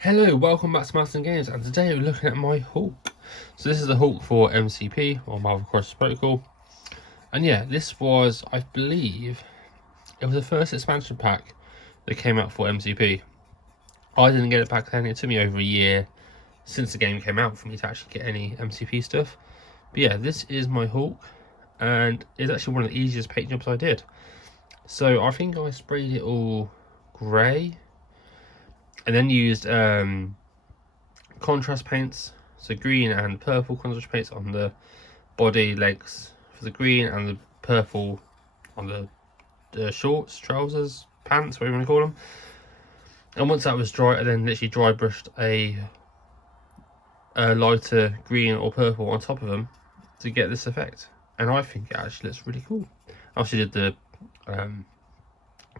Hello, welcome back to Master Games, and today we're looking at my Hulk. So this is the Hulk for MCP, or Marvel Crisis Protocol. And yeah, this was, I believe, it was the first expansion pack that came out for MCP. I didn't get it back then. It took me over a year since the game came out for me to actually get any MCP stuff. But yeah, this is my Hulk, and it's actually one of the easiest paint jobs I did. So I think I sprayed it all grey, and then used contrast paints, so green and purple contrast paints on the body, legs for the green, and the purple on the shorts, trousers, pants, whatever you want to call them. And once that was dry, I then literally dry brushed a lighter green or purple on top of them to get this effect. And I think it actually looks really cool. I also did the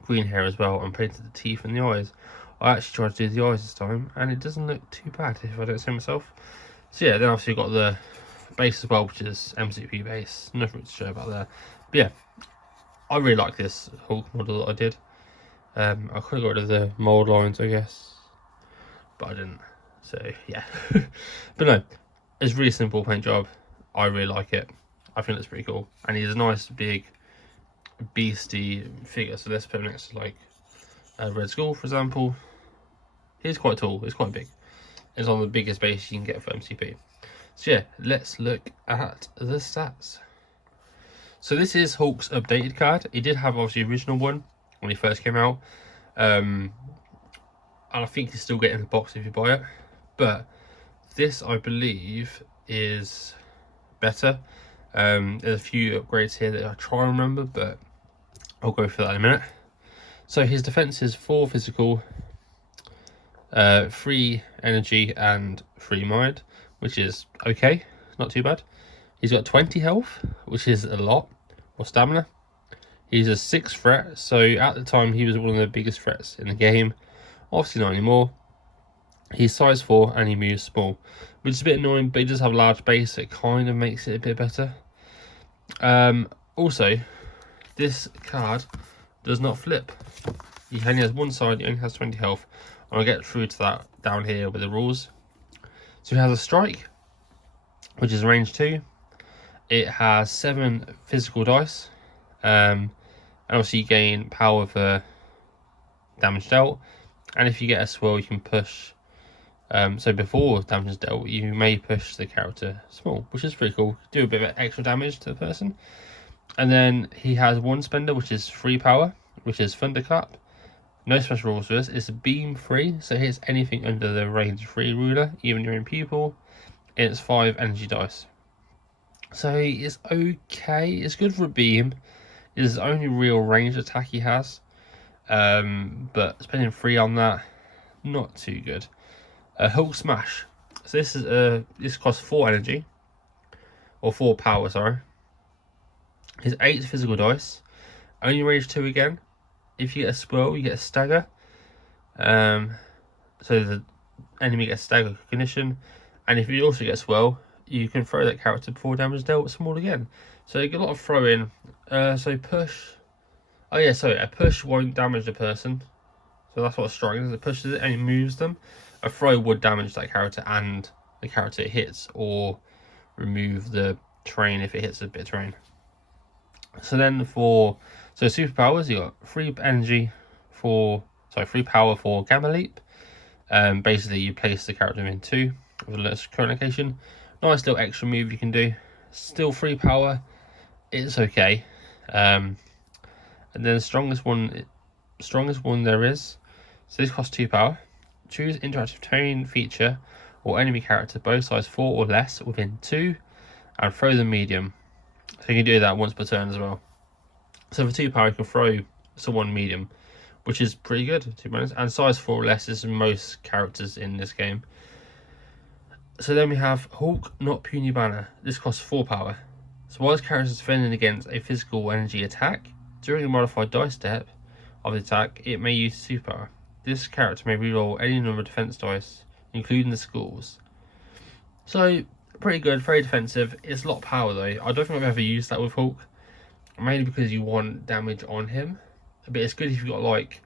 green hair as well and painted the teeth and the eyes. I actually tried to do the eyes this time, and it doesn't look too bad if I don't say myself. So yeah, then obviously got the base as well, which is MCP base. Nothing to show about there. But yeah, I really like this Hulk model that I did. I could have got rid of the mold lines, I guess, but I didn't. So yeah, but no, it's a really simple paint job. I really like it. I think it's pretty cool, and he's a nice big beastie figure. So let's put him next to like Red Skull, for example. He's quite tall, it's quite big. It's on the biggest base you can get for MCP. So yeah, let's look at the stats. So this is Hulk's updated card. He did have obviously the original one when he first came out. And I think he's still getting the box if you buy it. But this, I believe, is better. There's a few upgrades here that I try and remember, but I'll go for that in a minute. So his defense is 4 physical, 3 energy, and 3 mind, which is okay, not too bad. He's got 20 health, which is a lot, or stamina. He's a 6 threat, so at the time he was one of the biggest threats in the game. Obviously not anymore. He's size 4 and he moves small, which is a bit annoying, but he does have a large base, so it kind of makes it a bit better. Also, this card does not flip. He only has one side, he only has 20 health. I'll get through to that down here with the rules. So he has a strike, which is range 2. It has 7 physical dice. And obviously you gain power for damage dealt. And if you get a swirl, you can push. So before damage is dealt, you may push the character small, which is pretty cool. Do a bit of extra damage to the person. And then he has one spender, which is 3 power, which is Thunderclap. No special rules for this. It's beam 3, so it hits anything under the range 3 ruler, even your own pupil. It's 5 energy dice. So it's okay. It's good for a beam. It is the only real range attack he has. But spending 3 on that, not too good. Hulk Smash. So this costs 4 energy, or 4 power, sorry. His 8 physical dice, only range 2 again. If you get a swirl, you get a stagger. So the enemy gets stagger condition, and if you also get a swirl, you can throw that character before damage dealt small again. So you get a lot of throwing. So push. Oh yeah, sorry, a push won't damage the person. So that's what a strike is. It pushes it and it moves them. A throw would damage that character and the character it hits, or remove the terrain if it hits a bit of terrain. So then for superpowers, you got 3 energy for 3 power for Gamma Leap. Basically you place the character in 2 with a current location. Nice little extra move you can do. Still 3 power. It's okay. And then the strongest one there is. So this costs 2 power. Choose interactive terrain feature or enemy character both size 4 or less within 2, and throw them medium. So you can do that once per turn as well. So for 2 power you can throw someone medium, which is pretty good to be honest. And size 4 or less is most characters in this game. So then we have Hulk Not Puny Banner. This costs 4 power. So while this character is defending against a physical energy attack, during the modified dice step of the attack, it may use superpower. This character may reroll any number of defense dice, including the skulls. So pretty good, very defensive. It's a lot of power though. I don't think I've ever used that with Hulk, mainly because you want damage on him. But it's good if you've got like,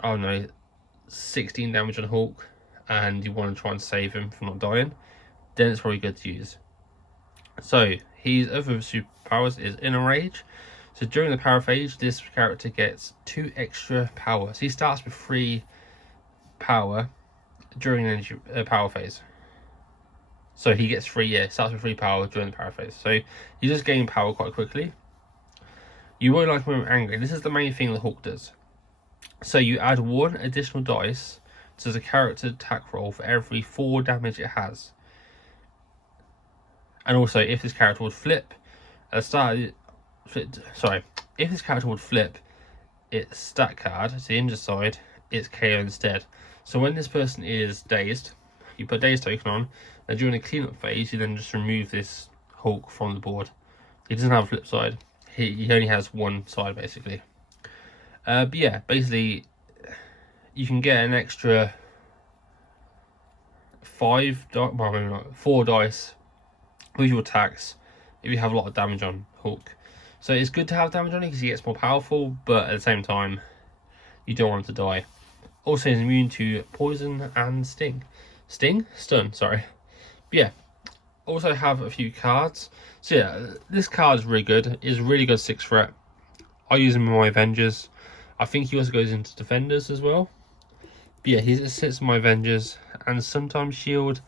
I don't know, 16 damage on Hulk, and you want to try and save him from not dying, then it's probably good to use. So his other superpowers is Inner Rage. So during the power phase, this character gets 2 extra power. So he starts with 3 power during the power phase. So he gets 3, starts with 3 power during the power phase. So he just gain power quite quickly. You won't like him when angry. This is the main thing the Hulk does. So you add 1 additional dice to the character attack roll for every 4 damage it has. And also, if this character would flip at the start, if this character would flip its stat card to the injured side, it's KO instead. So when this person is dazed, you put dazed token on, and during the cleanup phase, you then just remove this Hulk from the board. He doesn't have a flip side. He only has 1 side basically. But yeah, basically, you can get an extra 4 dice with your attacks if you have a lot of damage on Hulk. So it's good to have damage on it because he gets more powerful, but at the same time, you don't want him to die. Also, he's immune to poison and stun, sorry. But yeah, also have a few cards. So yeah, this card is really good. It's really good 6 threat. I use him in my Avengers. I think he also goes into Defenders as well. But yeah, he sits in my Avengers and sometimes Shield.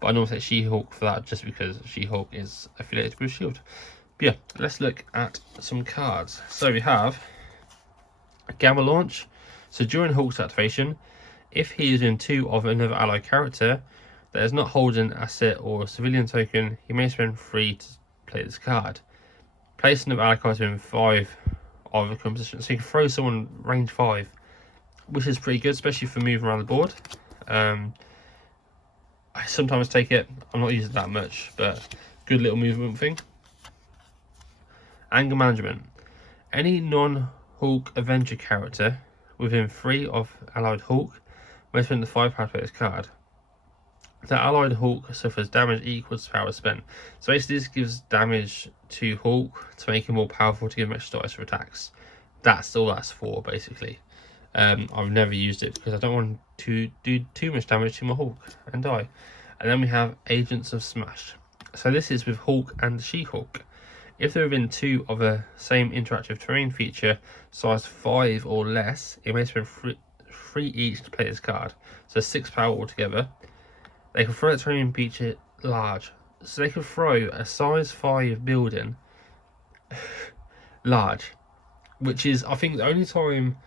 But I normally say She-Hulk for that just because She-Hulk is affiliated with Shield. But yeah, let's look at some cards. So we have Gamma Launch. So during Hulk's activation, if he is in 2 of another allied character that is not holding an asset or a civilian token, he may spend 3 to play this card. Place another allied character in 5 of a current position. So you can throw someone range 5, which is pretty good, especially for moving around the board. I sometimes take it. I'm not using it that much, but good little movement thing. Anger Management. Any non-Hulk Avenger character within 3 of allied Hulk may spend the 5 power to play this card. The allied Hulk suffers damage equal to power spent. So basically this gives damage to Hulk to make him more powerful to give him extra dice for attacks. That's all that's for, basically. I've never used it because I don't want to do too much damage to my Hulk and die. And then we have Agents of Smash. So this is with Hulk and She-Hulk. If they're within 2 of a same interactive terrain feature, size 5 or less, it may spend 3 each to play this card. So 6 power altogether. They can throw a terrain feature large. So they can throw a size 5 building large. Which is, I think, the only time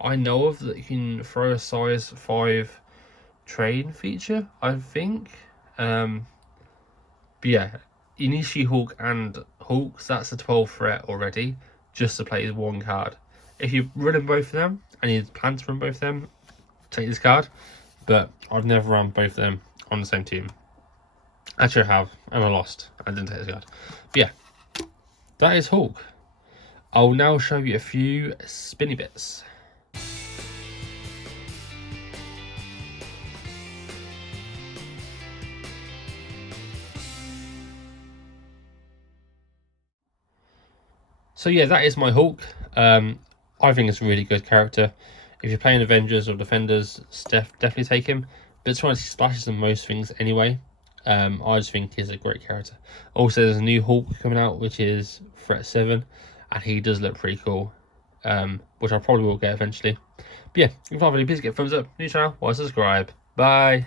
I know of that you can throw a size 5 train feature, I think. But yeah, you need She-Hulk and Hulk, so that's a 12 threat already, just to play 1 card. If you're running both of them, and you plan to run both of them, take this card. But I've never run both of them on the same team. Actually I have, and I lost. I didn't take this card. But yeah, that is Hulk. I'll now show you a few spinny bits. So yeah, that is my Hulk. I think it's a really good character. If you're playing Avengers or Defenders, definitely take him. But it's trying to splashes than most things anyway. I just think he's a great character. Also, there's a new Hulk coming out, which is Threat 7. And he does look pretty cool. Which I probably will get eventually. But yeah, if you find the video, please give a thumbs up. New channel, subscribe. Bye.